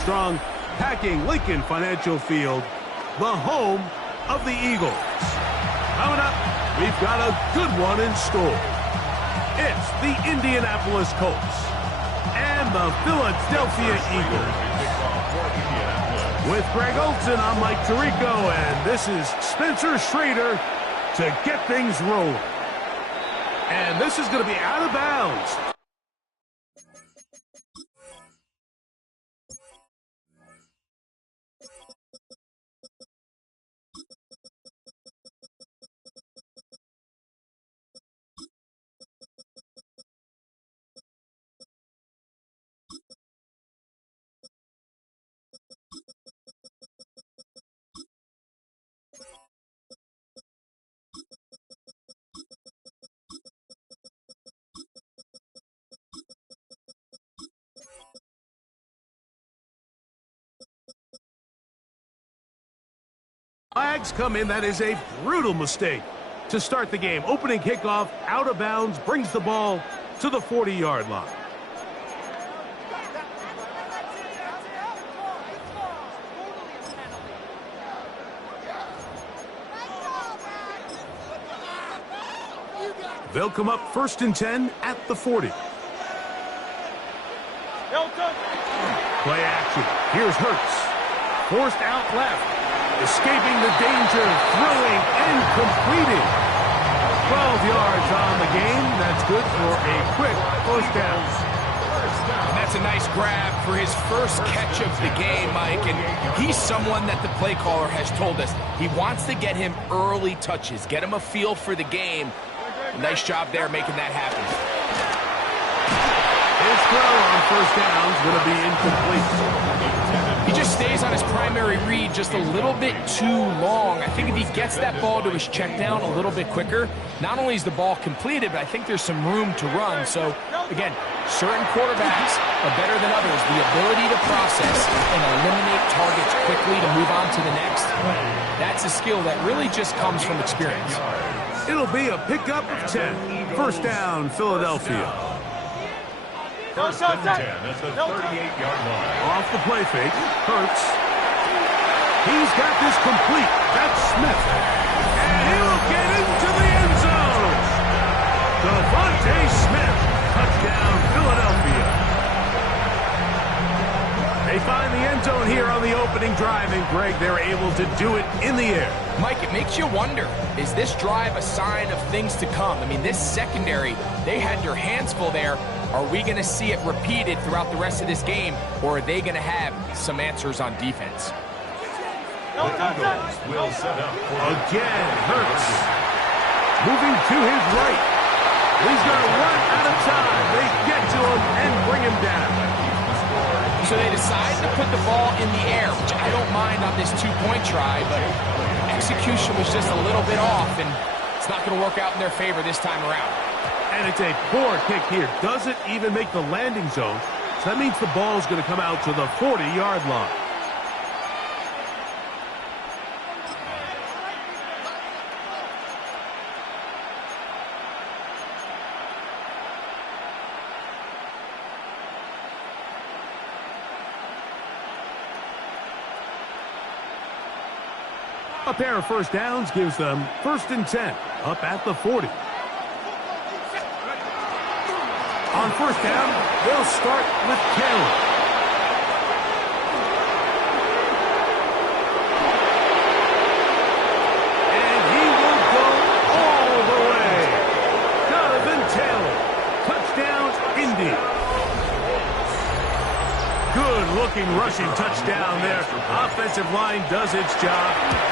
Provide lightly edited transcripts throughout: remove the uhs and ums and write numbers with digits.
Strong, packing Lincoln Financial Field, the home of the Eagles. Coming up, we've got a good one in store. It's the Indianapolis Colts and the Philadelphia Eagles. With Greg Olson, I'm Mike Tirico, and this is Spencer Schrader to get things rolling. And this is going to be out of bounds. Flags come in. That is a brutal mistake to start the game. Opening kickoff, out of bounds, brings the ball to the 40-yard line. They'll come up 1st and 10 at the 40. Play action. Here's Hurts. Forced out left. Escaping the danger, throwing and completing. 12 yards on the game. That's good for a quick first down. And that's a nice grab for his first catch of the game, Mike. And he's someone that the play caller has told us he wants to get him early touches, get him a feel for the game. Nice job there making that happen. His throw on first down is going to be incomplete. He just stays on his primary read just a little bit too long. I think if he gets that ball to his check down a little bit quicker, not only is the ball completed, but I think there's some room to run. So, again, certain quarterbacks are better than others. The ability to process and eliminate targets quickly to move on to the next, that's a skill that really just comes from experience. It'll be a pickup of 10. First down, Philadelphia. 1st and 10 at the 38-yard line. Off the play fake, Hurts. He's got this complete. That's Smith. And he'll get into the end zone. Devontae Smith. Touchdown, Philadelphia. They find the end zone here on the opening drive, and Greg, they're able to do it in the air. Mike, it makes you wonder, is this drive a sign of things to come? I mean, this secondary, they had their hands full there. Are we going to see it repeated throughout the rest of this game, or are they going to have some answers on defense? The Eagles will set up again. Hurts moving to his right. He's going to run out of time. They get to him and bring him down. So they decide to put the ball in the air, which I don't mind on this two-point try, but execution was just a little bit off, and it's not going to work out in their favor this time around. And it's a poor kick here. Doesn't even make the landing zone. So that means the ball is going to come out to the 40-yard line. A pair of first downs gives them 1st and 10 up at the 40. On first down, they'll start with Carroll. And he will go all the way. Jonathan Taylor. Touchdown, Indy. Good-looking rushing touchdown there. Offensive line does its job.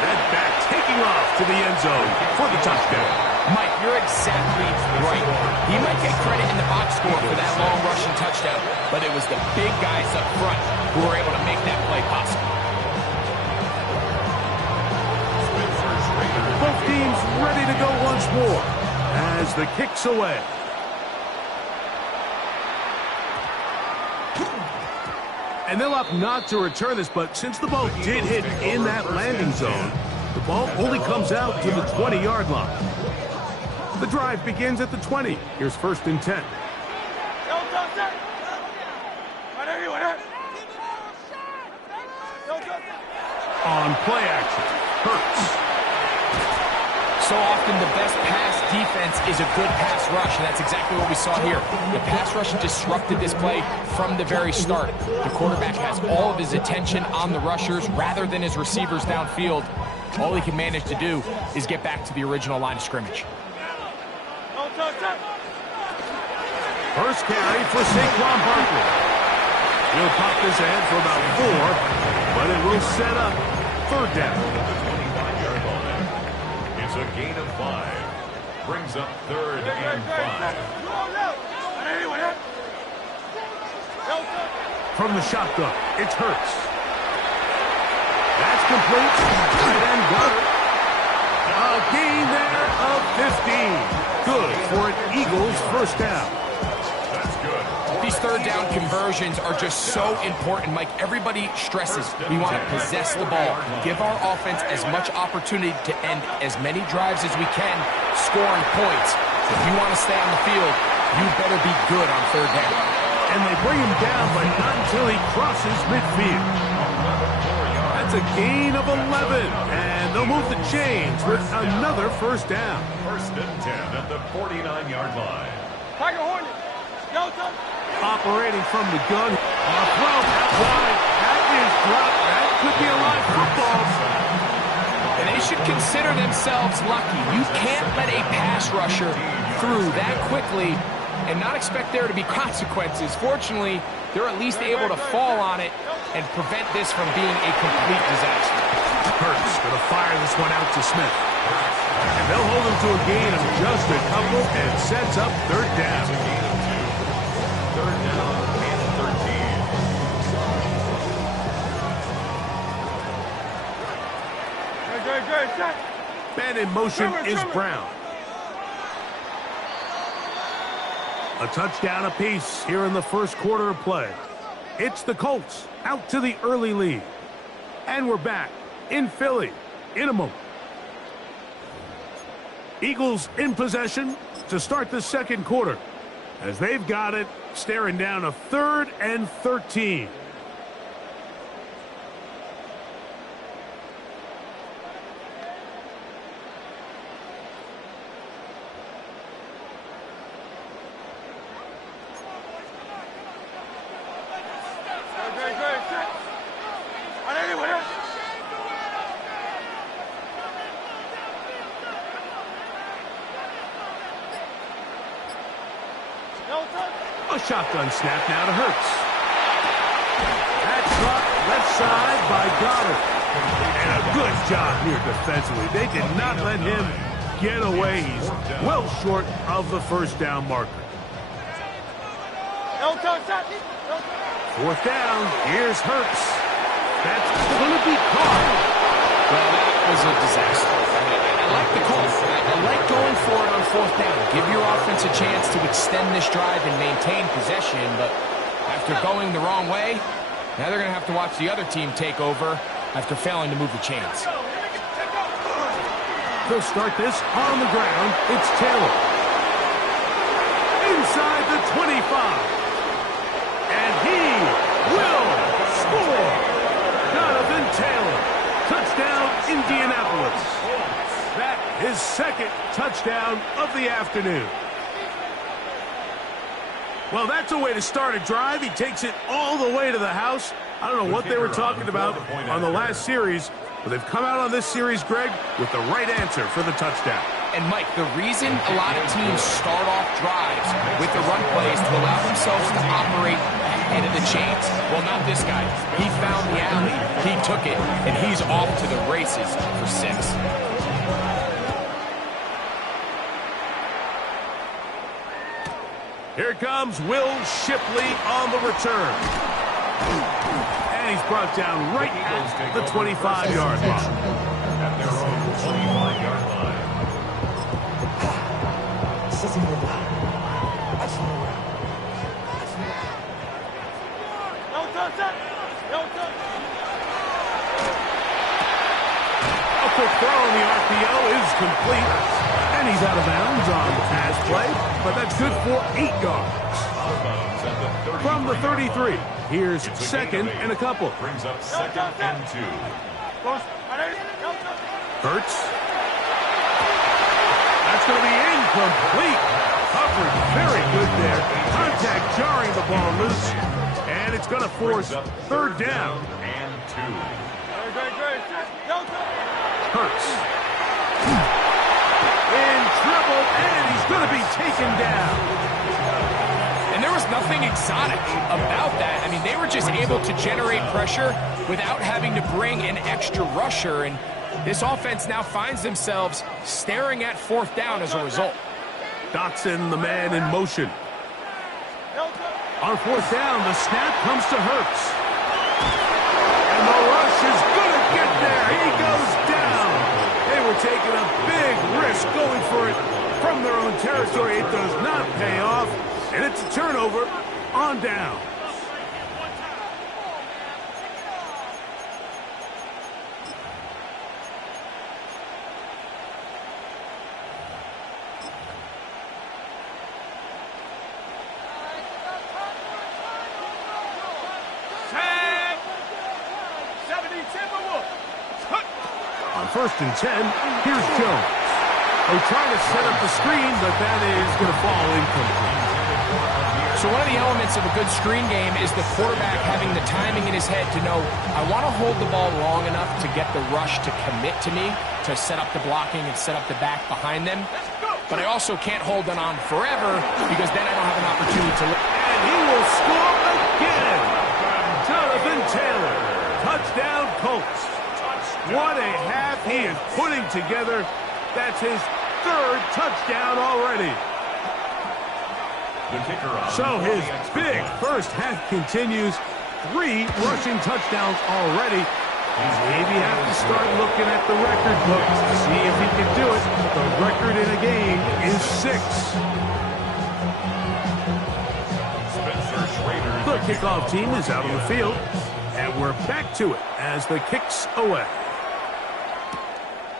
That back taking off to the end zone for the touchdown. Mike, you're exactly right. He might get credit in the box score for that long rushing touchdown, but it was the big guys up front who were able to make that play possible. Both teams ready to go once more as the kick's away. And they'll opt not to return this, but since the ball did hit in that landing zone, the ball only comes out to the 20-yard line. The drive begins at the 20. Here's 1st and 10. On play action, Hurts. So often the best pass defense is a good pass rush, and that's exactly what we saw here. The pass rush disrupted this play from the very start. The quarterback has all of his attention on the rushers rather than his receivers downfield. All he can manage to do is get back to the original line of scrimmage. First carry for Saquon Barkley. He'll pop this ahead for about 4, but it will set up third down. It's a gain of 5. Brings up 3rd and 5. From the shotgun, it's Hurts. That's complete. Tight end got it. A gain there of 15. Good for an Eagles first down. That's good. These third down conversions are just so important, Mike. Everybody stresses we want to possess the ball, give our offense as much opportunity to end as many drives as we can, scoring points. If you want to stay on the field, you better be good on third down. And they bring him down, but not until he crosses midfield. That's a gain of 11, and they'll move the chains with another first down. 1st and 10 at the 49-yard line. Operating from the gun, a throw out wide. That is dropped. That could be a live football. And they should consider themselves lucky. You can't let a pass rusher through that quickly and not expect there to be consequences. Fortunately, they're at least able to fall on it and prevent this from being a complete disaster. Hurts going to fire this one out to Smith. And they'll hold him to a gain of just a couple and sets up third down. 3rd down and 13. Man in motion is Brown. A touchdown apiece here in the first quarter of play. It's the Colts out to the early lead. And we're back in Philly in a moment. Eagles in possession to start the second quarter as they've got it, staring down a 3rd and 13. A shotgun snap now to Hurts. That's dropped left side by Goddard. And a good job here defensively. They did not let him get away. He's well short of the first down marker. 4th down. Here's Hurts. That's going to be caught. Well, that was a disaster. I like the call. I like going for it on 4th down. Give your offense a chance to extend this drive and maintain possession, but after going the wrong way, now they're going to have to watch the other team take over after failing to move the chains. They'll start this on the ground. It's Taylor. Inside the 25. And he will score. Jonathan Taylor. Touchdown, Indianapolis. That his 2nd touchdown of the afternoon. Well, that's a way to start a drive. He takes it all the way to the house. I don't know what they were talking about on the last series, but they've come out on this series, Greg, with the right answer for the touchdown. And, Mike, the reason a lot of teams start off drives with the run plays to allow themselves to operate ahead of the chains, well, not this guy. He found the alley, he took it, and he's off to the races for 6. Here comes Will Shipley on the return. And he's brought down right at the 25-yard line. At their own 25-yard line. A quick throw on the RPO is complete. And he's out of bounds on the pass play, but that's good for 8 yards. Out of bounds at the 33. From the 33. Here's second and a couple. Brings up second and 2. Hurts. That's going to be incomplete. Coverage very good there. Contact jarring the ball loose. And it's going to force third down. And 2. Hurts. In trouble, and he's going to be taken down. And there was nothing exotic about that. I mean, they were just able to generate pressure without having to bring an extra rusher. And this offense now finds themselves staring at fourth down as a result. Dotson, the man in motion. On fourth down, the snap comes to Hurts. And the rush is going to get there. He goes down. They were taking a big risk going for it from their own territory. It does not pay off. And it's a turnover on down. On first and 10, here's Jones. They're trying to set up the screen, but that is going to fall incomplete. So one of the elements of a good screen game is the quarterback having the timing in his head to know, I want to hold the ball long enough to get the rush to commit to me, to set up the blocking and set up the back behind them. But I also can't hold it on forever because then I don't have an opportunity to... And he will score again. Jonathan Taylor. Touchdown Colts. What a half he is putting together. That's his third touchdown already. So his big first half continues. 3 rushing touchdowns already. He's maybe have to start looking at the record book to see if he can do it. The record in a game is 6. The kickoff team is out on the field. And we're back to it as the kick's away.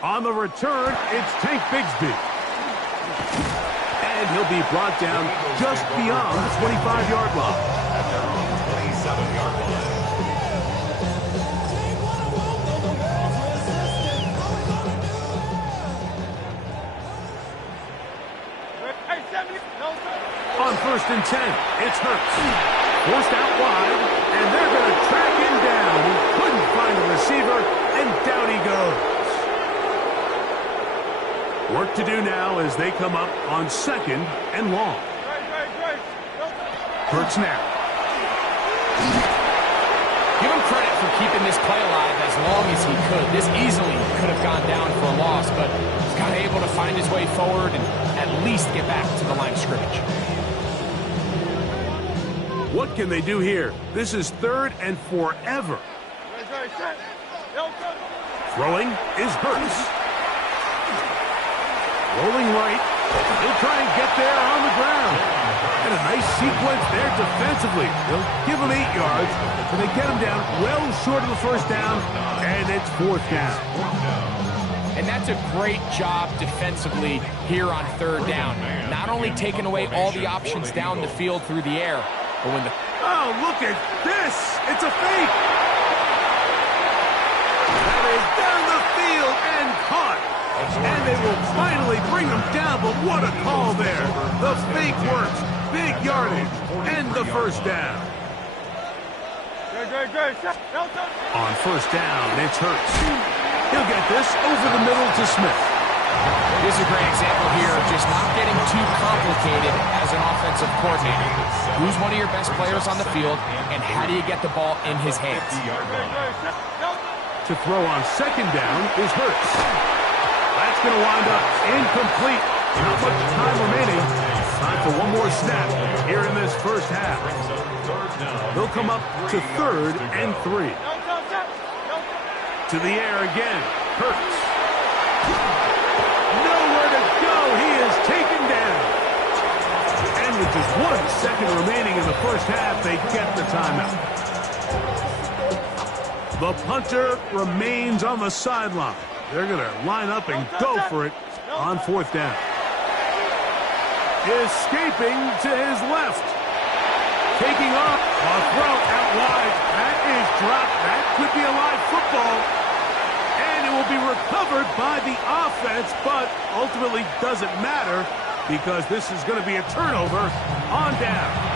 On the return, it's Tank Bigsby. And he'll be brought down just beyond the 25-yard line. At their own 27-yard line. On first and 10, it's Hurts. Forced out wide, and they're going to track him down. He couldn't find a receiver, and down he goes. Work to do now as they come up on second and long. Hurts now. Give him credit for keeping this play alive as long as he could. This easily could have gone down for a loss, but he's got able to find his way forward and at least get back to the line of scrimmage. What can they do here? This is third and forever. Throwing is Hurts. Rolling right. He'll try and get there on the ground. And a nice sequence there defensively. They'll give him 8 yards, but they get him down well short of the first down, and it's fourth down. And that's a great job defensively here on third down. Not only taking away all the options down the field through the air, but when the... Oh, look at this! It's a fake! That is down the field and caught. And they will finally bring him down, but what a call there. The fake works. Big yardage. And the first down. On first down, it's Hurts. He'll get this over the middle to Smith. This is a great example here of just not getting too complicated as an offensive coordinator. Who's one of your best players on the field, and how do you get the ball in his hands? To throw on second down is Hurts. That's going to wind up incomplete. Not much time remaining. Time for one more snap here in this first half. They'll come up to third and 3. To the air again. Hurts. Nowhere to go. He is taken down. And with just 1 second remaining in the first half, they get the timeout. The punter remains on the sideline. They're going to line up and go for it on fourth down. Escaping to his left. Taking looking up. A throw out wide. That is dropped. That could be a live football. And it will be recovered by the offense, but ultimately doesn't matter because this is going to be a turnover on down.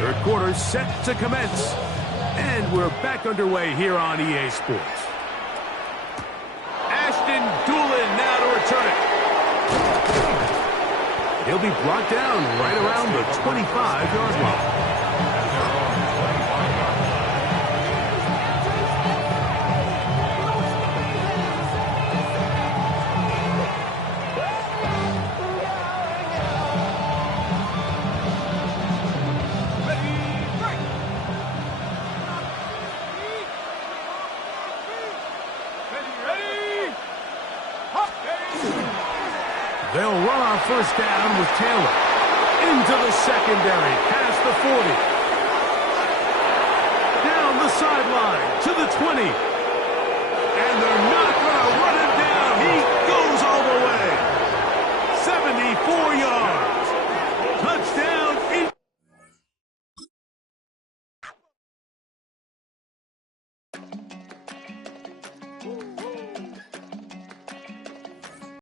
Third quarter set to commence. And we're back underway here on EA Sports. Ashton Doolin now to return it. He'll be brought down right around the 25-yard line. They'll run on first down with Taylor. Into the secondary, past the 40. Down the sideline to the 20.